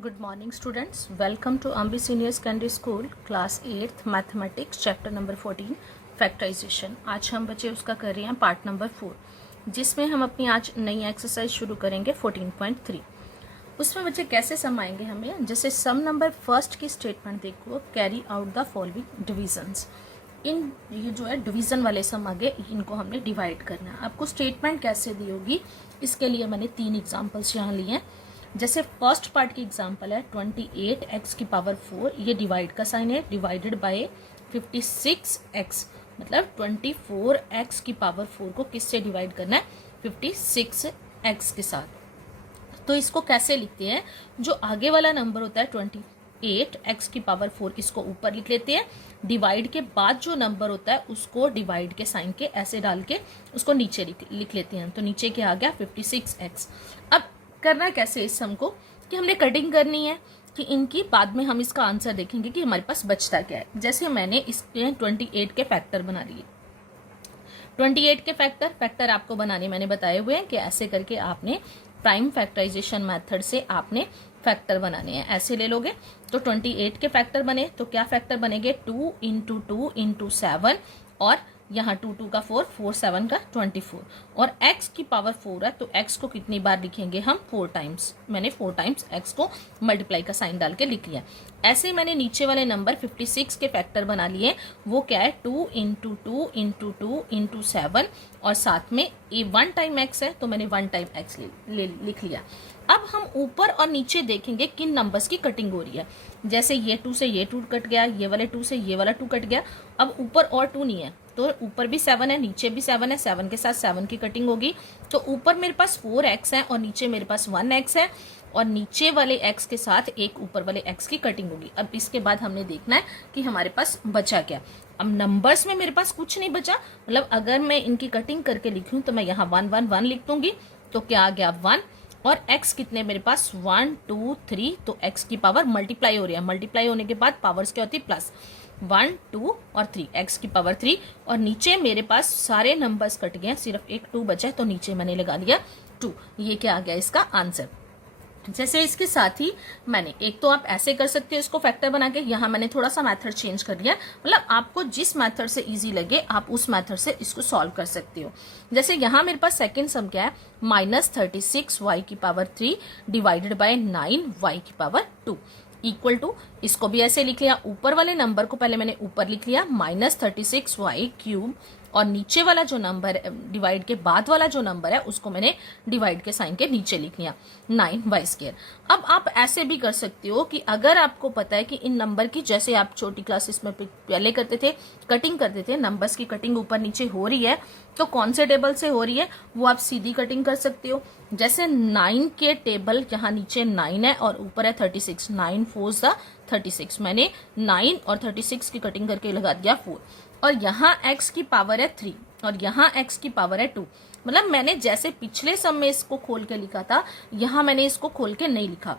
Good morning students, welcome to Ambi Senior Secondary School class 8th mathematics chapter number 14 factorization. आज हम बच्चे उसका कर रहे हैं पार्ट नंबर 4 जिसमें हम अपनी आज नई एक्सरसाइज शुरू करेंगे 14.3। उसमें बच्चे कैसे सम आएंगे हमें, जैसे सम नंबर फर्स्ट की स्टेटमेंट देखो, carry out the following divisions. इन ये जो है डिवीजन वाले सम आगे इनको हमने डिवाइड करना है। आपको स्टेटमेंट कैसे दी होगी इसके लिए मैंने 3 एग्जाम्पल्स यहाँ लिए हैं। जैसे फर्स्ट पार्ट की एग्जांपल है 28x की पावर 4, ये डिवाइड का साइन है, डिवाइडेड बाय 56x, मतलब 24x की पावर 4 को किससे डिवाइड करना है, 56x के साथ। तो इसको कैसे लिखते हैं, जो आगे वाला नंबर होता है 28x की पावर 4 इसको ऊपर लिख लेते हैं, डिवाइड के बाद जो नंबर होता है उसको डिवाइड के साइन के ऐसे डाल के उसको नीचे लिख लेते हैं। तो नीचे क्या आ गया 56x। अब करना कैसे इस सम को, कि हमने कटिंग करनी है कि इनकी, बाद में हम इसका आंसर देखेंगे कि हमारे पास बचता क्या है। जैसे मैंने इसके 28 के फैक्टर बना लिए, 28 के फैक्टर आपको बनाने मैंने बताए हुए हैं कि ऐसे करके आपने प्राइम फैक्टराइजेशन मेथड से आपने फैक्टर बनाने हैं। ऐसे ले लोगे तो 28 के फैक्टर बने तो क्या फैक्टर बनेंगे, 2 इंटू 2 इंटू 7, और यहाँ 2 2 का 4, 4 7 का 24, और x की पावर 4 है तो x को कितनी बार लिखेंगे हम, 4 टाइम्स। मैंने 4 टाइम्स x को मल्टीप्लाई का साइन डाल के लिख लिया। ऐसे ही मैंने नीचे वाले नंबर 56 के फैक्टर बना लिए, वो क्या है 2 इंटू 2 इंटू 2 इंटू 7, और साथ में ये 1 टाइम x है तो मैंने 1 टाइम x लिख लिया। अब हम ऊपर और नीचे देखेंगे किन नंबर्स की कटिंग हो रही है। जैसे ये 2 से ये 2 कट गया, ये वाले 2 से ये वाला 2 कट गया। अब ऊपर और 2 नहीं है तो ऊपर भी 7 है, नीचे भी 7 है, 7 के साथ 7 की कटिंग होगी। तो ऊपर मेरे पास 4x है और नीचे मेरे पास 1x है, और नीचे वाले x के साथ एक ऊपर वाले x की कटिंग होगी। अब इसके बाद हमने देखना है कि हमारे पास बचा क्या। अब नंबर्स में मेरे पास कुछ नहीं बचा, मतलब अगर मैं इनकी कटिंग करके लिखूं तो मैं यहाँ 1 1 1 लिख दूंगी, तो क्या आ गया 1, और x कितने मेरे पास 1 2 3, तो x की पावर मल्टीप्लाई हो रही है, मल्टीप्लाई होने के बाद पावर्स क्या होती है प्लस, 1 2 और 3, x की पावर 3, और नीचे मेरे पास सारे नंबर्स कट गए, सिर्फ एक 2 बचा है तो नीचे मैंने लगा लिया 2। ये क्या आ गया इसका आंसर। जैसे इसके साथ ही मैंने एक, तो आप ऐसे कर सकते हो इसको फैक्टर बना के, यहाँ मैंने थोड़ा सा मेथड चेंज कर दिया, मतलब आपको जिस मेथड से इजी लगे आप उस मेथड से इसको सॉल्व कर सकते हो। जैसे यहाँ मेरे पास सेकंड सम क्या है, -36y की पावर 3 डिवाइडेड बाय 9y की पावर 2 इक्वल टू, इसको भी ऐसे लिख लिया, ऊपर वाले नंबर को पहले मैंने ऊपर लिख लिया -36y क्यूब, और नीचे वाला जो नंबर डिवाइड के बाद वाला जो नंबर है उसको मैंने डिवाइड के साइन के नीचे लिख लिया 9y²। अब आप ऐसे भी कर सकते हो कि अगर आपको पता है कि इन नंबर की, जैसे आप छोटी क्लासेस में पहले करते थे, कटिंग करते थे, नंबर्स की कटिंग ऊपर नीचे हो रही है तो कौन से टेबल से हो रही है वो आप सीधी कटिंग कर सकते हो। जैसे 9 के टेबल, यहाँ नीचे 9 है और ऊपर है 36, 9 4 36, मैंने 9 और 36 की कटिंग करके लगा दिया 4, और यहाँ x की पावर है 3 और यहाँ x की पावर है 2। मतलब मैंने जैसे पिछले सम में इसको खोल के लिखा था, यहाँ मैंने इसको खोल के नहीं लिखा।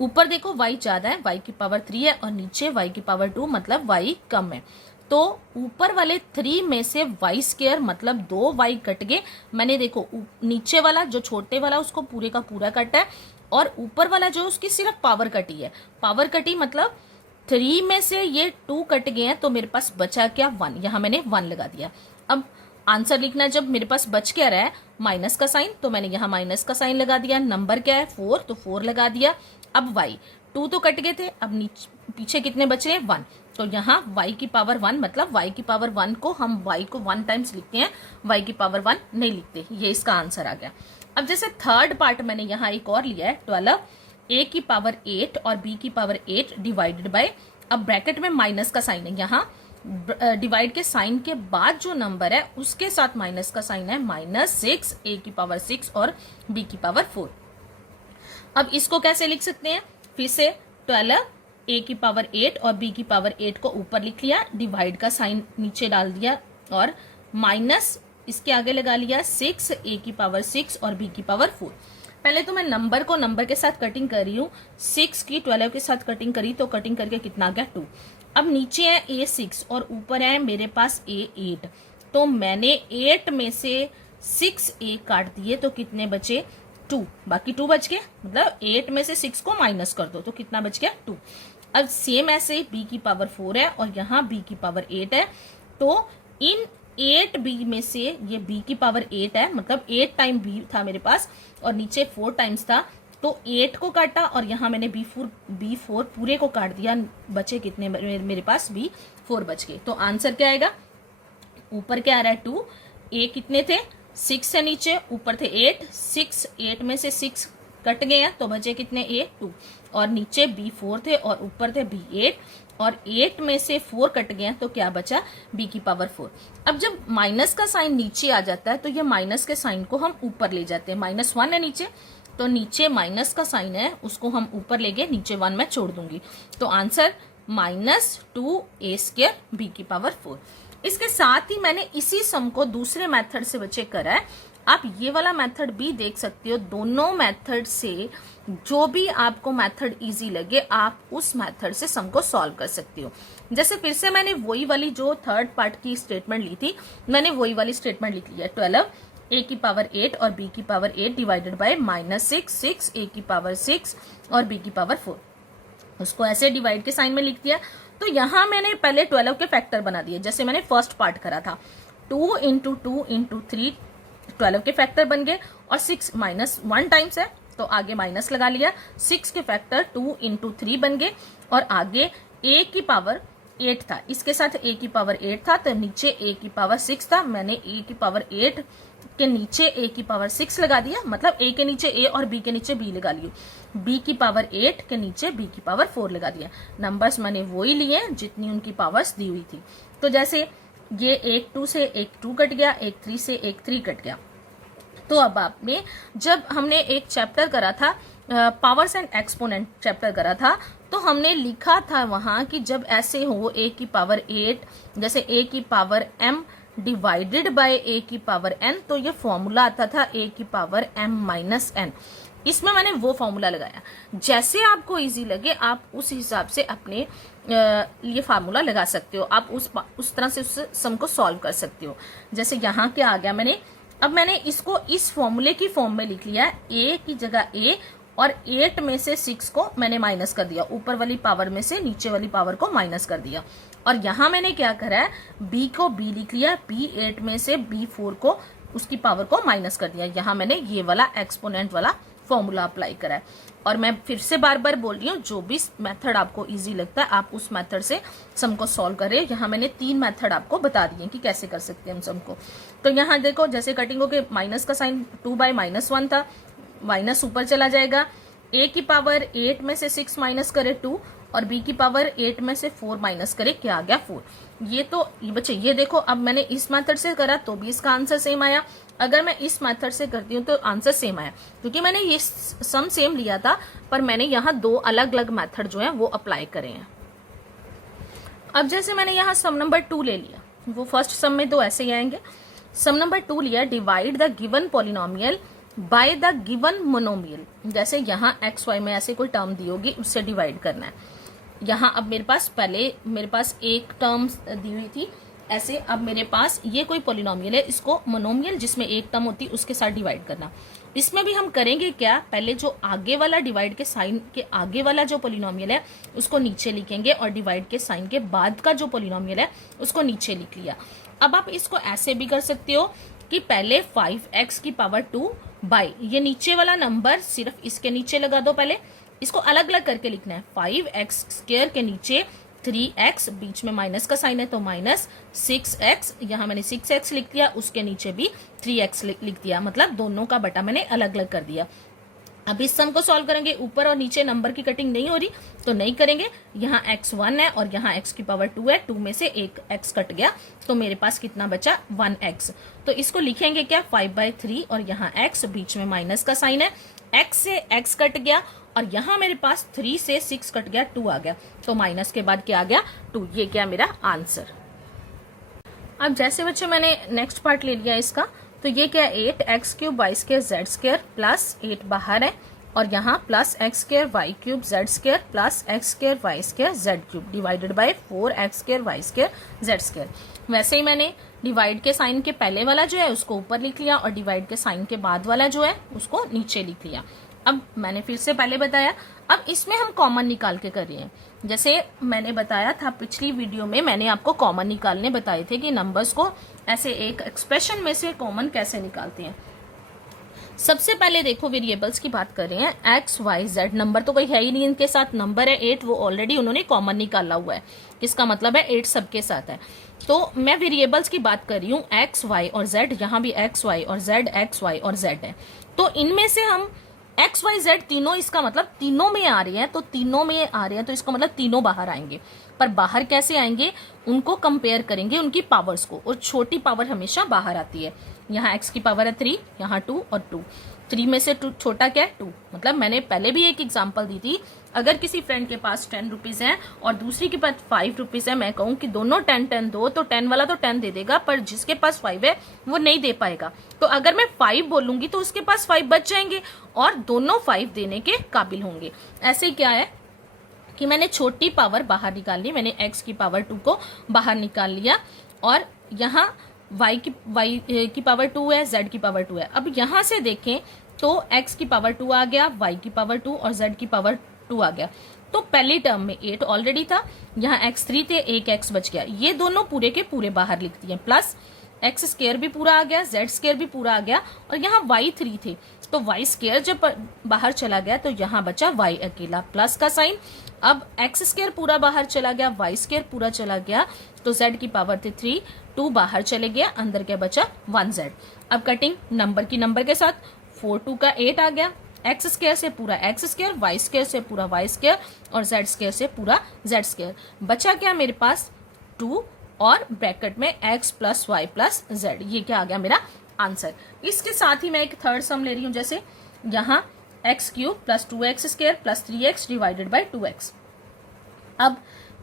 ऊपर देखो y ज्यादा है, y की पावर 3 है, और नीचे y की पावर 2, मतलब y कम है। तो ऊपर वाले 3 में से y² मतलब 2y कट गए। मैंने देखो नीचे वाला जो छोटे वाला उसको पूरे का पूरा कटा है, और ऊपर वाला जो उसकी सिर्फ पावर कटी है। पावर कटी मतलब 3 में से ये 2 कट गए हैं तो मेरे पास बचा क्या 1, यहाँ मैंने 1 लगा दिया। अब आंसर लिखना है, जब मेरे पास बच क्या रहा है माइनस का साइन, तो मैंने यहाँ माइनस का साइन लगा दिया। नंबर क्या है 4, तो 4 लगा दिया। अब y 2 तो कट गए थे, अब नीचे पीछे कितने बचे हैं 1, तो यहाँ y की पावर 1, मतलब y की पावर 1 को हम y को 1 टाइम्स लिखते हैं, y की पावर 1 नहीं लिखते। ये इसका आंसर आ गया। अब जैसे थर्ड पार्ट मैंने यहाँ एक और लिया है 12 a की पावर 8 और b की पावर 8 डिवाइडेड बाय, अब ब्रैकेट में माइनस का साइन है, यहाँ डिवाइड के साइन के बाद जो नंबर है उसके साथ माइनस का साइन है, -6 a की पावर 6 और b की पावर 4। अब इसको कैसे लिख सकते हैं, फिर से 12 a की पावर 8 और b की पावर 8 को ऊपर लिख लिया, डिवाइड का साइन नीचे डाल दिया, और माइनस इसके आगे लगा लिया 6 a की पावर 6 और b की पावर 4। पहले तो मैं नंबर को नंबर के साथ कटिंग कर रही हूँ, 6 की 12 के साथ कटिंग करी तो कटिंग करके कितना आ गया 2। अब नीचे है a6 और ऊपर है मेरे पास a8, तो मैंने 8 में से 6 a काट दिए तो कितने बचे 2, बाकी 2 बच गए, मतलब 8 में से 6 को माइनस कर दो तो कितना बच गया 2। अब सेम ऐसे b की पावर 4 है और यहाँ b की पावर 8 है, तो इन 8b में से ये b की पावर 8 है, मतलब 8 टाइम b था मेरे पास और नीचे 4 टाइम्स था, तो 8 को काटा और यहाँ मैंने b4 पूरे को काट दिया, बचे कितने मेरे पास b4 बच गए। तो आंसर क्या आएगा, ऊपर क्या आ रहा है 2, a कितने थे 6 है, नीचे ऊपर थे 8, 8 में से 6 कट गए हैं तो बचे कितने a2, और नीचे b4 थे और ऊपर थे b8, और 8 में से 4 कट गए हैं तो क्या बचा b की पावर 4। अब जब माइनस का साइन नीचे आ जाता है तो ये माइनस के साइन को हम ऊपर ले जाते हैं, -1 है नीचे, तो नीचे माइनस का साइन है उसको हम ऊपर ले गए, नीचे 1 मैं छोड़ दूंगी, तो आंसर -2a² b की पावर 4। इसके साथ ही मैंने इसी सम को दूसरे मेथड से बच्चे करा है, आप ये वाला मेथड भी देख सकते हो। दोनों मेथड से जो भी आपको मेथड इजी लगे आप उस मेथड से सम को सॉल्व कर सकते हो। जैसे फिर से मैंने वही वाली जो थर्ड पार्ट की स्टेटमेंट ली थी, मैंने वही वाली स्टेटमेंट लिख ली है, 12 a की पावर 8 और b की पावर 8 डिवाइडेड बाय -6 a की पावर 6 और b की पावर 4, उसको ऐसे डिवाइड के साइन में लिख दिया। तो यहाँ मैंने पहले 12 के फैक्टर बना दिए, जैसे मैंने फर्स्ट पार्ट करा था, 2 इंटू 2 इंटू 3 12 के फैक्टर बन गए, और 6 -1 टाइम्स है तो आगे माइनस लगा लिया, 6 के फैक्टर 2 इंटू 3 बन गए, और आगे a की पावर 8 था, इसके साथ a की पावर 8 था तो नीचे a की पावर 6 था, मैंने a की पावर 8 के नीचे a की पावर 6 लगा दिया, मतलब a के नीचे a और b के नीचे b लगा लियो, b की पावर 8 के नीचे b की पावर 4 लगा दिया। नंबर्स मैंने वही लिए जितनी उनकी पावर्स दी हुई थी। तो जैसे ये एक 2 से एक 2 कट गया, एक 3 से एक 3 कट गया। तो अब आपने जब हमने एक चैप्टर करा था पावर्स एंड एक्सपोनेंट चैप्टर करा था, तो हमने लिखा था वहां कि जब ऐसे हो a की पावर 8, जैसे a की power m divided by a की पावर n, तो ये फॉर्मूला आता था a की पावर m-n। इसमें मैंने वो फॉर्मूला लगाया, जैसे आपको इजी लगे आप उस हिसाब से अपने लिए फार्मूला लगा सकते हो, आप उस तरह से उस सम को सॉल्व कर सकते हो। जैसे यहाँ क्या आ गया, अब मैंने इसको इस फॉर्मूले की फॉर्म में लिख लिया, a की जगह a और 8 में से 6 को मैंने माइनस कर दिया, ऊपर वाली पावर में से नीचे वाली पावर को माइनस कर दिया, और यहाँ मैंने क्या करा है b को b लिख लिया, b8 में से b4 को उसकी पावर को माइनस कर दिया। यहाँ मैंने ये वाला एक्सपोनेंट वाला फॉर्मूला अप्लाई करा है। और मैं फिर से बार बार बोल रही हूँ, जो भी मेथड आपको इजी लगता है आप उस मेथड से सम को सॉल्व करें। यहाँ मैंने 3 मेथड आपको बता दिए कि कैसे कर सकते हैं हम सम को। तो यहाँ देखो, जैसे कटिंग हो के माइनस का साइन 2/-1 था, माइनस ऊपर चला जाएगा, a की पावर 8 में से 6 माइनस करे 2 और b की पावर 8 में से 4 माइनस करे, क्या आ गया 4। ये तो ये बच्चे ये देखो, अब मैंने इस मेथड से करा तो भी इसका आंसर सेम आया, अगर मैं इस मेथड से करती हूँ तो आंसर सेम आया, क्योंकि मैंने ये सम सेम लिया था पर मैंने यहाँ 2 अलग अलग मेथड जो है वो अप्लाई करे हैं। अब जैसे मैंने यहाँ सम नंबर 2 ले लिया, वो फर्स्ट सम में 2 ऐसे ही आएंगे। सम नंबर 2 लिया, divide the given polynomial by the given monomial. जैसे यहाँ एक्स वाई में ऐसे कोई टर्म दी होगी उससे डिवाइड करना है। यहाँ अब मेरे पास एक टर्म दी हुई थी ऐसे, अब मेरे पास ये कोई पॉलिनोमियल है, इसको मोनोमियल जिसमें एक टर्म होती है उसके साथ डिवाइड करना। इसमें भी हम करेंगे क्या, पहले जो आगे वाला डिवाइड के साइन के आगे वाला जो पॉलिनोमियल है उसको नीचे लिखेंगे और डिवाइड के साइन के बाद का जो पॉलिनोमियल है उसको नीचे लिख लिया। अब आप इसको ऐसे भी कर सकते हो कि पहले 5x की पावर 2 बाई ये नीचे वाला नंबर सिर्फ इसके नीचे लगा दो, पहले इसको अलग अलग करके लिखना है। 5x² के नीचे 3x, बीच में माइनस का साइन है तो माइनस 6x, यहाँ मैंने 6x लिख दिया, उसके नीचे भी 3x लिख दिया, मतलब दोनों का बटा मैंने अलग अलग कर दिया। अब इस सम को सॉल्व करेंगे, ऊपर और नीचे नंबर की कटिंग नहीं हो रही तो नहीं करेंगे। यहाँ x1 है और यहाँ x की पावर 2 है, 2 में से एक x कट गया तो मेरे पास कितना बचा 1x। तो इसको लिखेंगे क्या 5/3 और यहाँ x, बीच में माइनस का साइन है, x से x कट गया और यहाँ मेरे पास 3 से 6 कट गया, 2 आ गया, तो माइनस के बाद क्या आ गया 2। ये क्या मेरा आंसर। अब जैसे बच्चे मैंने नेक्स्ट पार्ट ले लिया इसका, तो ये क्या 8x³ y² z² प्लस 8 बाहर है और यहाँ plus x² y³ z² plus x² y² z³ divided by 4x² y² z²। वैसे ही मैंने डिवाइड के साइन के पहले वाला जो है उसको ऊपर लिख लिया और डिवाइड के साइन के बाद वाला जो है उसको नीचे लिख लिया। अब मैंने फिर से पहले बताया, अब इसमें हम कॉमन निकाल के कर रहे हैं। जैसे मैंने बताया था पिछली वीडियो में, मैंने आपको कॉमन निकालने बताए थे कि नंबर्स को ऐसे एक एक्सप्रेशन में से कॉमन कैसे निकालते हैं। सबसे पहले देखो वेरिएबल्स की बात कर रहे हैं, एक्स वाई जेड। नंबर तो कोई है ही नहीं इनके साथ, नंबर है 8, वो ऑलरेडी उन्होंने कॉमन निकाला हुआ है। इसका मतलब है 8 सबके साथ है। तो मैं वेरिएबल्स की बात कर रही हूँ एक्स वाई और जेड, यहाँ भी एक्स वाई और जेड, एक्स वाई और जेड है। तो इनमें से हम एक्स वाई जेड तीनों, इसका मतलब तीनों में आ रहे हैं, तो तीनों में आ रहे हैं तो इसका मतलब तीनों बाहर आएंगे। पर बाहर कैसे आएंगे, उनको कंपेयर करेंगे उनकी पावर्स को, और छोटी पावर हमेशा बाहर आती है। यहाँ x की पावर है 3, यहाँ 2 और 2। 3 में से 2 छोटा क्या है 2। मतलब मैंने पहले भी एक एग्जांपल दी थी, अगर किसी फ्रेंड के पास 10 रुपीज है और दूसरी के पास 5 रुपीज है, मैं कहूँ कि दोनों 10-10 दो, तो 10 वाला तो 10 दे देगा, पर जिसके पास 5 है वो नहीं दे पाएगा। तो अगर मैं 5 बोलूंगी तो उसके पास 5 बच जाएंगे और दोनों 5 देने के काबिल होंगे। ऐसे क्या है कि मैंने छोटी पावर बाहर निकाल ली, मैंने x की पावर 2 को बाहर निकाल लिया, और यहाँ y की पावर 2 है, z की पावर 2 है। अब यहाँ से देखें तो x की पावर 2 आ गया, y की पावर 2 और z की पावर 2 आ गया। तो पहली टर्म में 8 ऑलरेडी था, यहाँ x 3 थे, एक x बच गया। ये दोनों पूरे के पूरे बाहर लिख दिए, प्लस एक्स स्क्वायर भी पूरा आ गया, जेड स्क्वायर भी पूरा आ गया, और यहाँ वाई 3 थे, तो वाई स्क्वायर जब बाहर चला गया तो यहाँ बचा वाई अकेला, प्लस का साइन। अब एक्स स्क्वायर पूरा बाहर चला गया, वाई स्क्वायर पूरा चला गया, तो जेड की पावर थी 3, 2 बाहर चले गया, अंदर क्या बचा 1 जेड। अब कटिंग नंबर की नंबर के साथ, 4 2 का 8 आ गया, एक्स स्क्वायर से पूरा एक्स स्क्वायर, वाई स्क्वायर से पूरा वाई स्क्वायर और जेड स्क्वायर से पूरा जेड स्क्वायर। बचा क्या मेरे पास 2 और ब्रैकेट में x plus y plus z. ये क्या आ गया मेरा आंसर। इसके साथ ही मैं एक थर्ड सम ले रही हूं, जैसे यहाँ x cube plus 2x square plus 3x divided by 2x। अब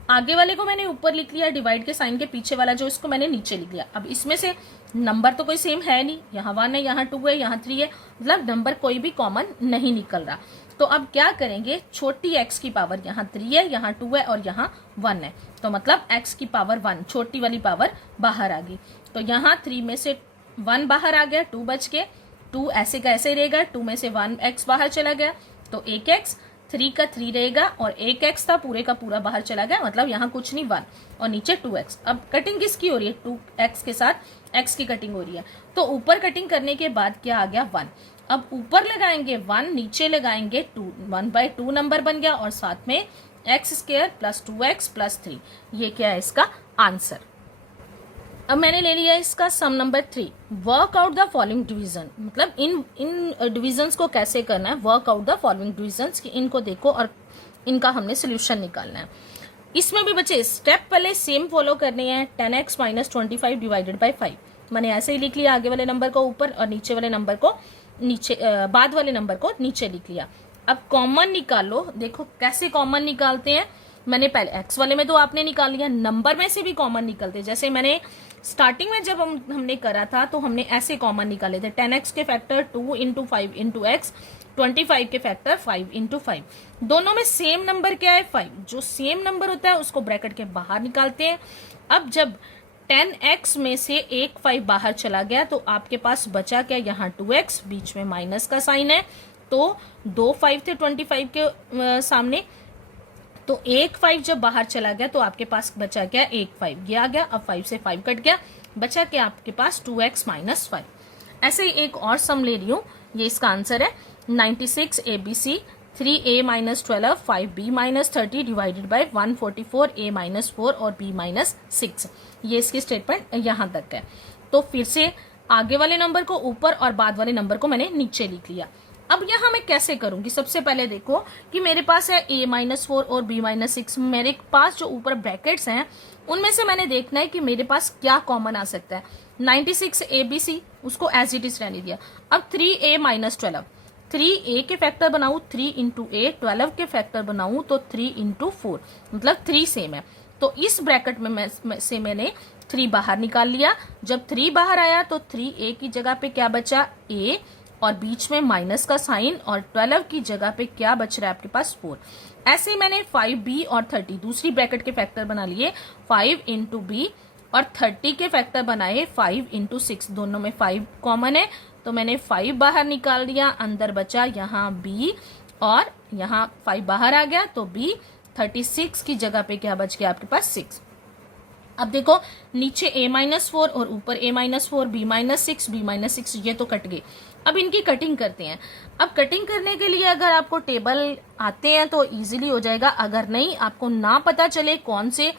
आगे वाले को मैंने ऊपर लिख लिया, डिवाइड के साइन के पीछे वाला जो इसको मैंने नीचे लिख लिया। अब इसमें से नंबर तो कोई सेम है नहीं, यहाँ 1 है, यहाँ 2 है, यहाँ 3 है, मतलब नंबर कोई भी कॉमन नहीं निकल रहा। तो अब क्या करेंगे, छोटी x की पावर यहाँ 3 है, यहाँ 2 है और यहाँ 1 है, तो मतलब x की पावर 1, छोटी वाली पावर बाहर आ गई। तो यहाँ 3 में से 1 बाहर आ गया, 2 बच के, 2 ऐसे का ऐसे रहेगा, 2 में से 1x बाहर चला गया तो 1x, 3 का 3 रहेगा और 1x था पूरे का पूरा बाहर चला गया, मतलब यहाँ कुछ नहीं 1 और नीचे 2x। अब कटिंग किसकी हो रही है, 2x के साथ x की कटिंग हो रही है। तो ऊपर कटिंग करने के बाद क्या आ गया 1। अब ऊपर लगाएंगे 1, नीचे लगाएंगे 2, 1/2 नंबर बन गया, और साथ में x square plus 2x plus 3। ये क्या है इसका आंसर। अब मैंने ले लिया इसका sum number 3, work out the following division. मतलब इन डिविजन्स को कैसे करना है, work out the following divisions, कि इनको देखो और इनका हमने सोल्यूशन निकालना है। इसमें भी बच्चे स्टेप पहले सेम फॉलो करने हैं, 10x माइनस 25 डिवाइडेड बाई 5। मैंने ऐसे ही लिख लिया, आगे वाले नंबर को ऊपर और नीचे वाले नंबर को नीचे, बाद वाले नंबर को नीचे लिख लिया। अब कॉमन निकालो, देखो कैसे कॉमन निकालते हैं। मैंने पहले एक्स वाले में तो आपने निकाल लिया, नंबर में से भी कॉमन निकलते हैं। जैसे मैंने स्टार्टिंग में जब हमने करा था तो हमने ऐसे कॉमन निकाले थे, 10x के फैक्टर 2 इंटू 5 इंटू एक्स, 25 के फैक्टर 5 इंटू 5। दोनों में सेम नंबर क्या है 5, जो सेम नंबर होता है उसको ब्रैकेट के बाहर निकालते हैं। अब जब 10x में से एक 5 बाहर चला गया तो आपके पास बचा क्या, यहाँ 2x, बीच में माइनस का साइन है, तो 2 5 थे 25 के सामने, तो एक 5 जब बाहर चला गया तो आपके पास बचा क्या, एक 5 ये आ गया। अब 5 से 5 कट गया, बचा क्या आपके पास 2x माइनस 5। ऐसे ही एक और सम ले रही हूँ, ये इसका आंसर है 96 ABC 3a minus 12 5b minus 30 divided by 144 a minus 4 और b माइनस 6। ये इसकी स्टेटमेंट यहाँ तक है। तो फिर से आगे वाले नंबर को ऊपर और बाद वाले नंबर को मैंने नीचे लिख लिया। अब यहाँ मैं कैसे करूंगी, सबसे पहले देखो कि मेरे पास है a माइनस 4 और b माइनस 6। मेरे पास जो ऊपर ब्रैकेट्स हैं उनमें से मैंने देखना है कि मेरे पास क्या कॉमन आ सकता है। 96 ABC उसको एज इट इज रहने दिया। अब 3a माइनस 12, 3a के फैक्टर बनाऊं 3 इंटू a, 12 के फैक्टर बनाऊं तो 3 इंटू 4, मतलब 3 सेम है। तो इस ब्रैकेट में से मैंने 3 बाहर निकाल लिया। जब 3 बाहर आया तो 3a की जगह पे क्या बचा a, और बीच में माइनस का साइन, और 12 की जगह पे क्या बच रहा है आपके पास 4। ऐसे मैंने 5b और 30 दूसरी ब्रैकेट के फैक्टर बना लिए, 5 इंटू बी और 30 के फैक्टर बनाए 5 इंटू 6, दोनों में 5 कॉमन है तो मैंने 5 बाहर निकाल दिया, अंदर बचा यहाँ b और यहाँ 5 बाहर आ गया तो b, 36 की जगह पे क्या बच गया आपके पास 6। अब देखो नीचे a-4 और ऊपर a-4, b-6, b-6, ये तो कट गए। अब इनकी कटिंग करते हैं। अब कटिंग करने के लिए अगर आपको टेबल आते हैं तो इजीली हो जाएगा, अगर नहीं आपको ना पता चले कौन से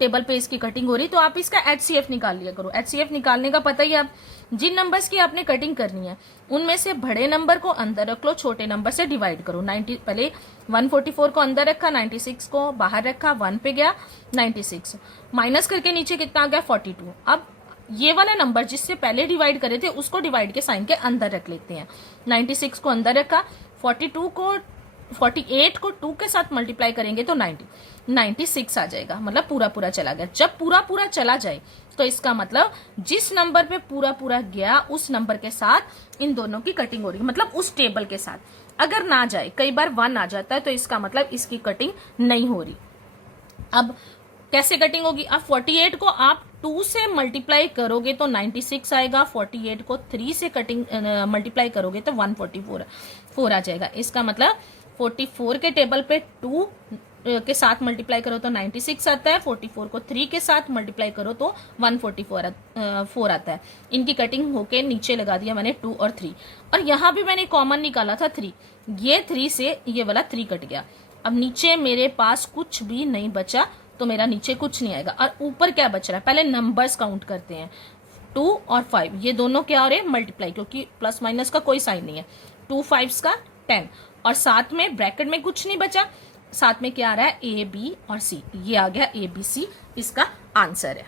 टेबल पे इसकी कटिंग हो रही तो आप इसका HCF निकाल लिया करो। HCF निकालने का पता ही, आप जिन नंबर्स की आपने कटिंग करनी है उनमें से बड़े नंबर को अंदर रख लो, छोटे नंबर से डिवाइड करो। 90 पहले 144 को अंदर रखा, 96 को बाहर रखा, 1 पे गया 96, माइनस करके नीचे कितना आ गया 42। अब ये वाला नंबर जिससे पहले डिवाइड करे थे उसको डिवाइड के साइन के अंदर रख लेते हैं। 96 को अंदर रखा, 48 को 2 के साथ मल्टीप्लाई करेंगे तो 96 आ जाएगा, मतलब पूरा पूरा चला गया। जब पूरा पूरा चला जाए तो इसका मतलब जिस नंबर पे पूरा पूरा गया उस नंबर के साथ इन दोनों की कटिंग हो रही है, मतलब उस टेबल के साथ। अगर ना जाए, कई बार 1 आ जाता है तो इसका मतलब इसकी कटिंग नहीं हो रही। अब कैसे कटिंग होगी? अब 48 को आप 2 से मल्टीप्लाई करोगे तो 96 आएगा, 48 को 3 से कटिंग मल्टीप्लाई करोगे तो 144 आ जाएगा। इसका मतलब 44 के टेबल पे 2 के साथ मल्टीप्लाई करो तो 96 आता है, 44 को 3 के साथ मल्टीप्लाई करो तो 144 आता है। इनकी कटिंग होके नीचे लगा दिया मैंने 2 और 3, और यहाँ भी मैंने कॉमन निकाला था 3, ये 3 से ये वाला 3 कट गया। अब नीचे मेरे पास कुछ भी नहीं बचा तो मेरा नीचे कुछ नहीं आएगा। और ऊपर क्या बच रहा है, पहले नंबर्स काउंट करते हैं। 2 और 5 ये दोनों क्या हो रहे हैं, मल्टीप्लाई, क्योंकि प्लस माइनस का कोई साइन नहीं है। 2 5 का 10, और साथ में ब्रैकेट में कुछ नहीं बचा, साथ में क्या आ रहा है A, B और C, ये आ गया ABC, इसका आंसर है।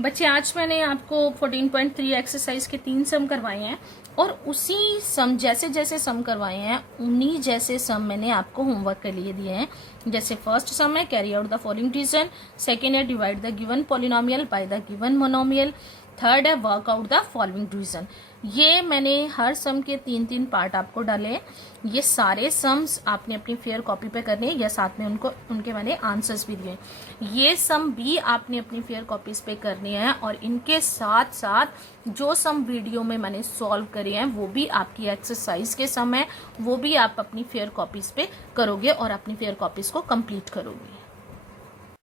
बच्चे आज मैंने आपको 14.3 एक्सरसाइज के 3 सम करवाए हैं, और उसी सम जैसे जैसे सम करवाए हैं उन्हीं जैसे सम मैंने आपको होमवर्क के लिए दिए हैं। जैसे फर्स्ट सम है carry out the following division, second है divide the given polynomial by the given monomial, third है work out the following division. ये मैंने हर सम के 3-3 पार्ट आपको डाले हैं। ये सारे सम्स आपने अपनी फेयर कॉपी पे करने हैं, या साथ में उनके मैंने आंसर्स भी दिए। ये सम भी आपने अपनी फेयर कॉपीज पे करने हैं, और इनके साथ साथ जो सम वीडियो में मैंने सॉल्व करे हैं वो भी आपकी एक्सरसाइज के सम है, वो भी आप अपनी फेयर कॉपीज पे करोगे और अपनी फेयर कॉपीज को कंप्लीट करोगे।